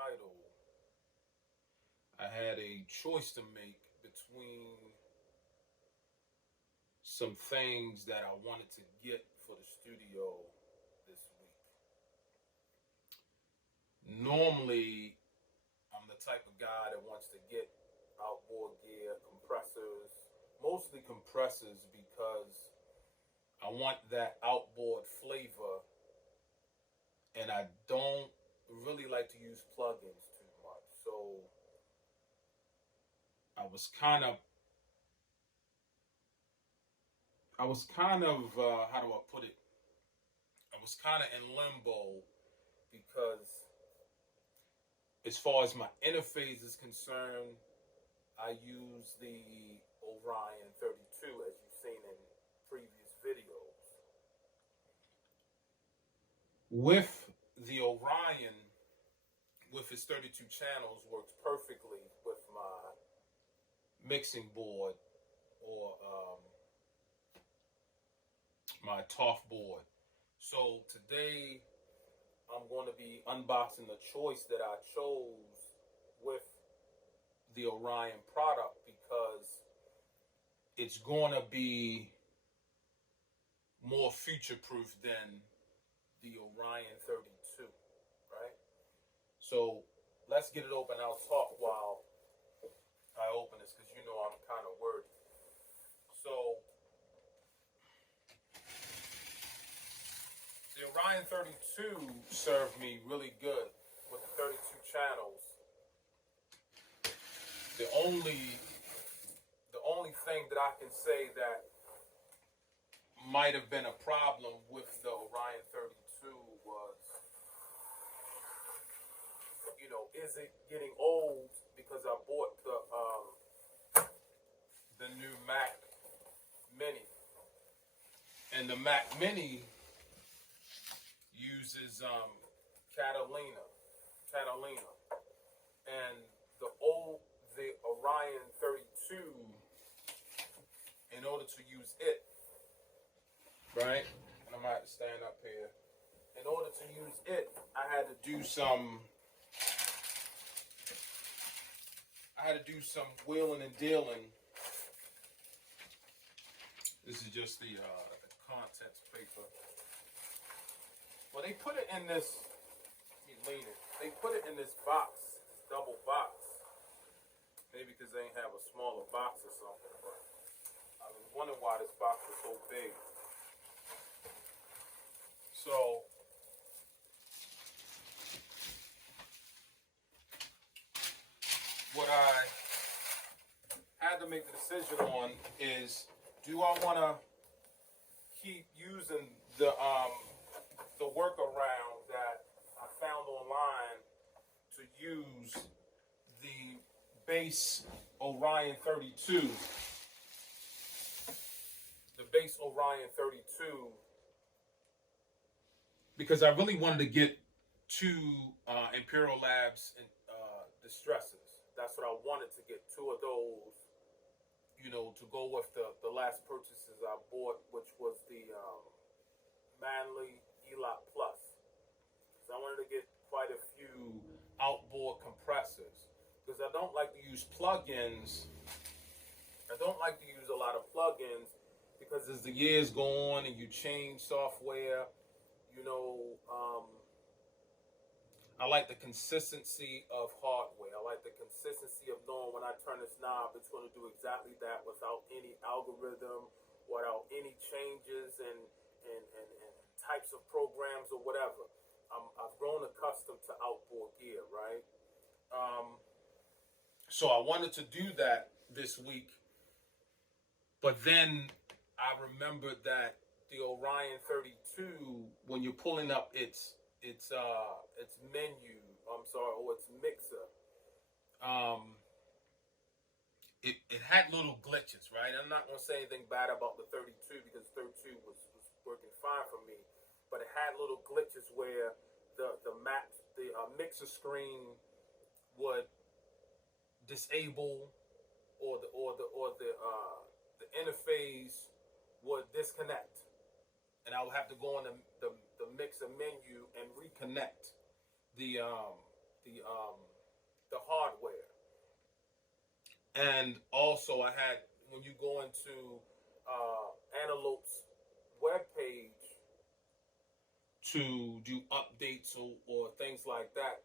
title, I had a choice to make between some things that I wanted to get for the studio this week. Normally, I'm the type of guy that wants to get outboard gear, compressors, mostly compressors because I want that outboard flavor, and I don't really like to use plugins too much. So I was kind of, how do I put it? I was kind of in limbo because, as far as my interface is concerned, I use the Orion 32 as you've seen in previous videos. With the Orion, with its 32 channels, works perfectly with my mixing board or my TOF board. So today I'm going to be unboxing the choice that I chose with the Orion product because it's going to be more future proof than the Orion 32, right? So let's get it open. I'll talk while I open this because you know I'm kind of wordy. So the Orion 32 served me really good with the 32 channels. The only thing that I can say that might have been a problem with the Orion 32 was, is it getting old? Because I bought the new Mac Mini, and the Mac Mini uses Catalina, and the Orion 32. In order to use it, right? And I'm gonna have to stand up here. In order to use it, I had to do some wheeling and dealing. This is just the contents paper. Well, they put it in this. Let me lean it. They put it in this box, this double box. Maybe because they ain't have a smaller box or something. But I was wondering why this box was so big. So what I had to make the decision on is, do I want to keep using the workaround that I found online to use the base Orion 32, because I really wanted to get two Imperial Labs and distressors. That's what I wanted to get, two of those, to go with the last purchases I bought, which was the Manly ELOT Plus. So I wanted to get quite a few outboard compressors because I don't like to use plugins. I don't like to use a lot of plugins because as the years go on and you change software, I like the consistency of hardware. I like the consistency of knowing when I turn this knob, it's going to do exactly that without any algorithm, without any changes and types of programs or whatever. I've grown accustomed to outboard gear, right? So I wanted to do that this week, but then I remembered that the Orion 32, when you're pulling up its menu, or its mixer, it had little glitches, right? I'm not gonna say anything bad about the 32 because 32 was working fine for me, but it had little glitches where the mixer screen would disable, or the interface would disconnect, and I would have to go on the mixer menu and reconnect the the hardware. And also, I had, when you go into Antelope's webpage to do updates or things like that,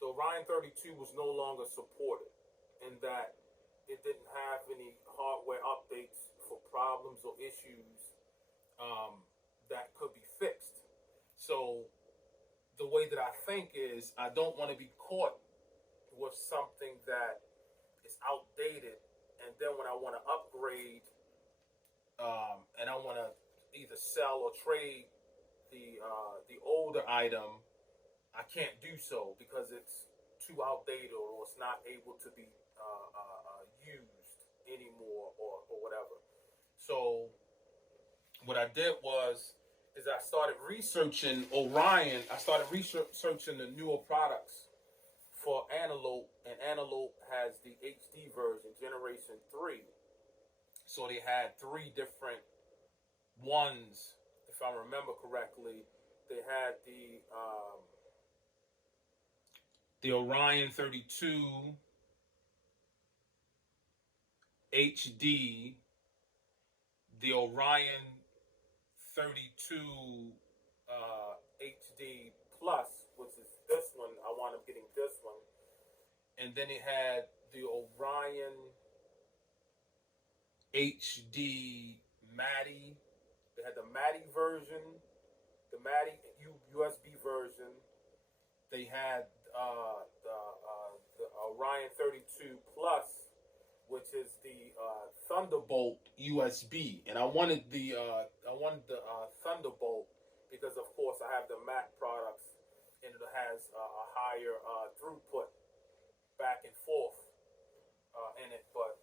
the Orion 32 was no longer supported, in that it didn't have any hardware updates for problems or issues that could be fixed. So the way that I think is, I don't want to be caught with something that is outdated, and then when I want to upgrade, and I want to either sell or trade the older item, I can't do so because it's too outdated or it's not able to be used anymore, or whatever. So what I did is I started researching Orion. I started researching the newer products for Antelope, and Antelope has the HD version, Generation 3. So they had three different ones, if I remember correctly. They had the Orion 32 HD, the Orion 32 HD Plus, which is this one. I wound up getting this one. And then it had the Orion HD Matty. They had the Matty version, the Matty USB version. They had the Orion 32 Plus, which is the Thunderbolt USB, and I wanted the Thunderbolt because, of course, I have the Mac products, and it has a higher throughput back and forth in it. But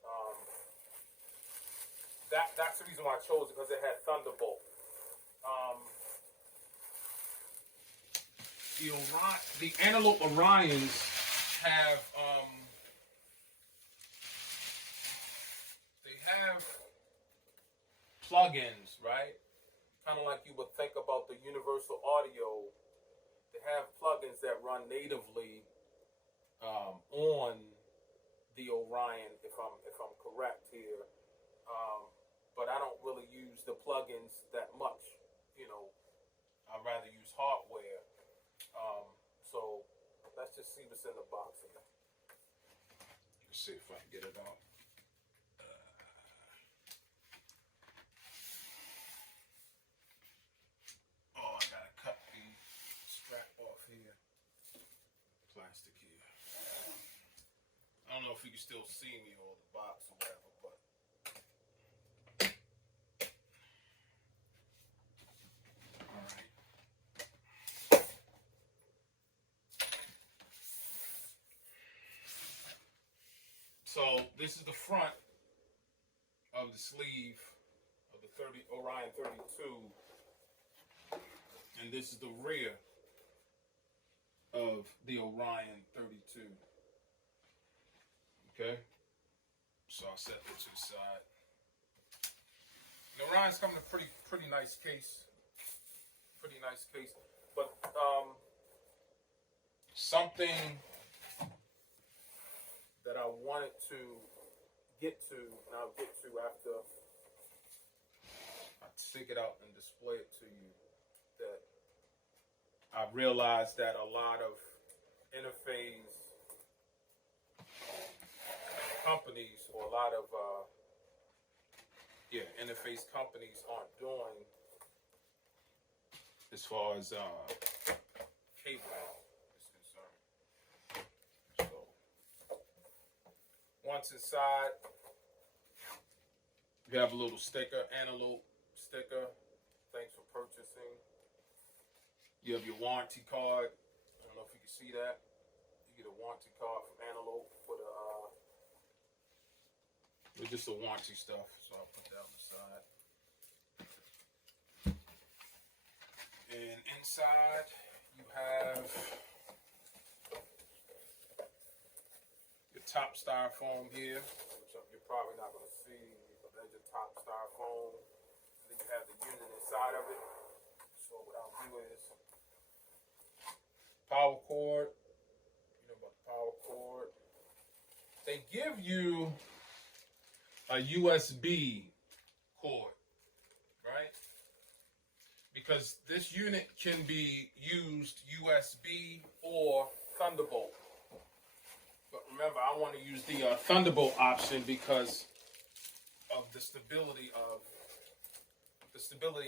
that's the reason why I chose it, because it had Thunderbolt. The Antelope Orions have they have plugins, right? Kind of like you would think about the Universal Audio. They have plugins that run natively on the Orion, if I'm correct here. But I don't really use the plugins that much. I'd rather use hardware. So let's just see what's in the box here. Let's see if I can get it out. I gotta cut the strap off here. Plastic here. I don't know if you can still see me or the box or whatever, but. So this is the front of the sleeve of the Orion 32, and this is the rear of the Orion 32. Okay, so I'll set that to the side. The Orion's coming in a pretty nice case, but something that I wanted to get to, and I'll get to after I take it out and display it to you, that I realized that a lot of interface companies, or a lot of interface companies aren't doing as far as cable is concerned. So once inside, you have a little sticker, Antelope sticker. Thanks for purchasing. You have your warranty card. I don't know if you can see that. You get a warranty card from Antelope for with just the warranty stuff. So I'll put that on the side. And inside, you have your top styrofoam here, which you're probably not going to see, but there's your top styrofoam. Then you have the unit inside of it. So what I'll do is power cord. You know about the power cord. They give you a USB cord, right? Because this unit can be used USB or Thunderbolt. But remember, I want to use the Thunderbolt option because of the stability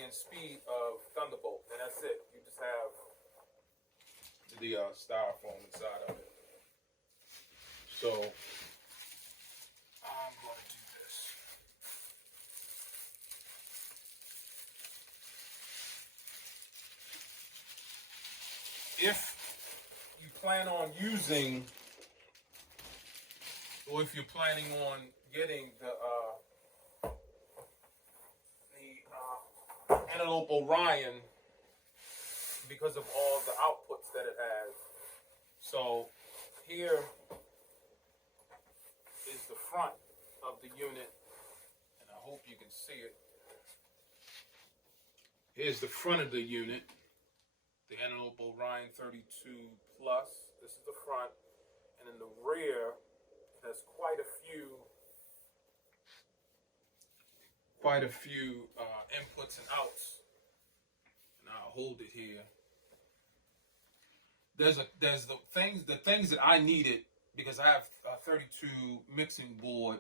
and speed of Thunderbolt, and that's it. You just have the styrofoam inside of it. So I'm going to do this. If you plan on using, or if you're planning on getting the Antelope Orion, because of all the outputs that it has. So here is the front of the unit, and I hope you can see it. Here's the front of the unit, the Antelope Orion 32 Plus. This is the front, and in the rear, it has quite a few inputs and outs. And I'll hold it here. There's the things that I needed, because I have a 32 mixing board,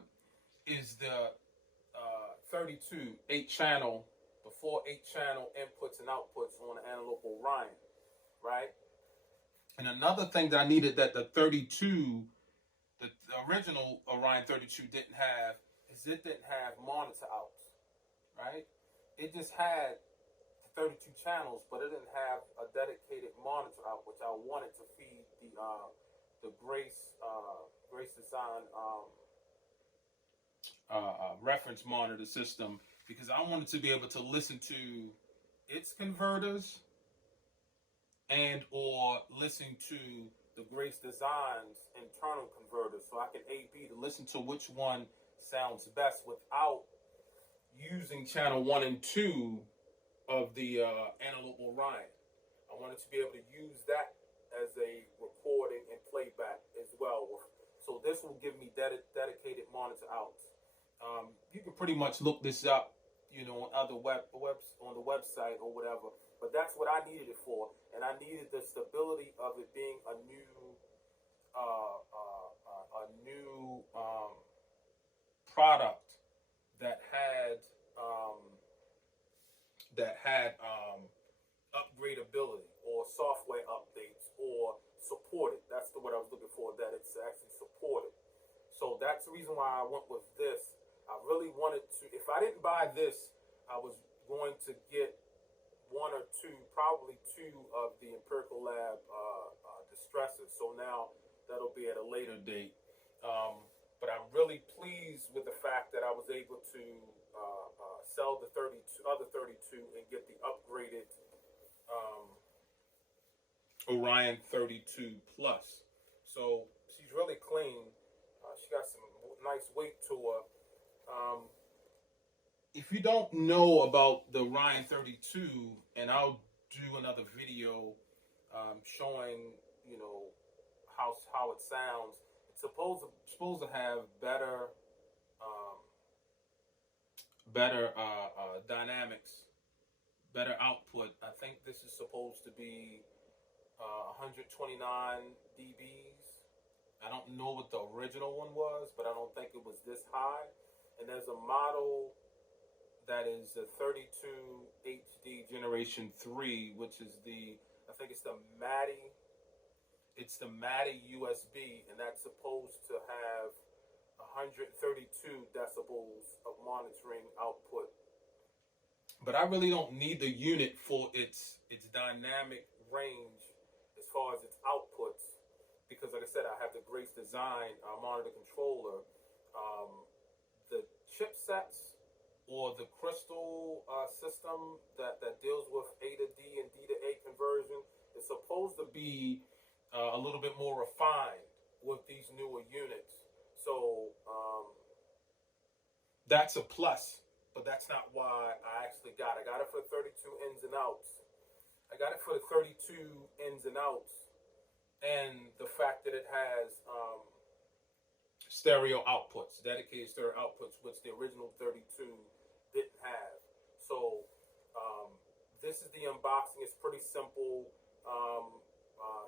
is the 32 8-channel, the 4 8-channel inputs and outputs on the Antelope Orion, right? And another thing that I needed that the original Orion 32 didn't have, is it didn't have monitor outs, right? It just had 32 channels, but it didn't have a dedicated monitor out, which I wanted to feed the Grace Design reference monitor system, because I wanted to be able to listen to its converters and or listen to the Grace Design's internal converters, so I can A/B to listen to which one sounds best without using channel 1 and 2 of the Antelope Orion. I wanted to be able to use that as a recording and playback as well. So this will give me dedicated monitor outs. You can pretty much look this up, on other on the website or whatever. But that's what I needed it for, and I needed the stability of it being a new product that had upgradability or software updates or supported. That's the word I was looking for, that it's actually supported. So that's the reason why I went with this. I really wanted to, if I didn't buy this, I was going to get one or two, probably two of the Empirical Lab distressors. So now that'll be at a later date. But I'm really pleased with the fact that I was able to sell the other 32 and get the upgraded Orion 32 Plus. So she's really clean. She got some nice weight to her. If you don't know about the Orion 32, and I'll do another video showing, how it sounds. It's supposed to have better dynamics, better output. I think this is supposed to be 129 dBs. I don't know what the original one was, but I don't think it was this high. And there's a model that is the 32 HD Generation 3, which is I think it's the MADI. It's the MADI USB, and that's supposed to have 132 decibels of monitoring output. But I really don't need the unit for its dynamic range as far as its outputs, because like I said, I have the Grace Design monitor controller. The chipsets or the crystal system that deals with A to D and D to A conversion is supposed to be a little bit more refined with these newer units. So that's a plus, but that's not why I actually got it. I got it for 32 ins and outs. I got it for the 32 ins and outs and the fact that it has stereo outputs, dedicated stereo outputs, which the original 32 didn't have. So this is the unboxing. It's pretty simple.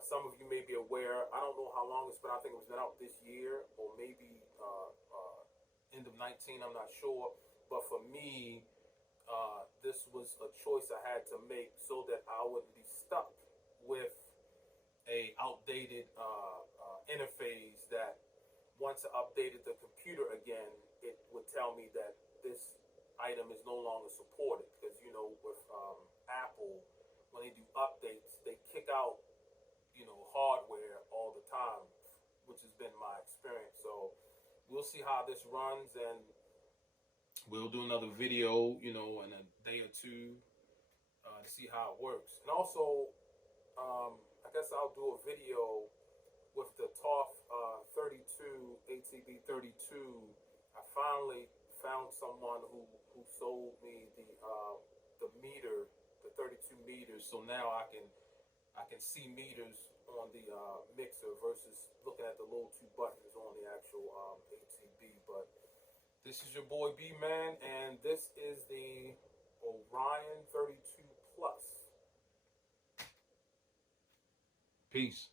Some of you may be aware. I don't know how long it's been. I think it was been out this year or maybe end of 19. I'm not sure. But for me, this was a choice I had to make so that I wouldn't be stuck with a outdated interface that once I updated the computer again, it would tell me that this item is no longer supported. Because with Apple, when they do updates, they kick out hardware all the time, which has been my experience. So we'll see how this runs, and we'll do another video, in a day or two to see how it works. And also, I guess I'll do a video with the TOF 32 ATB 32. I finally found someone who sold me the meter, the 32 meters. So now I can see meters on the mixer versus looking at the little two buttons on the actual ATB. But this is your boy B Man, and this is the Orion 32 Plus. Peace.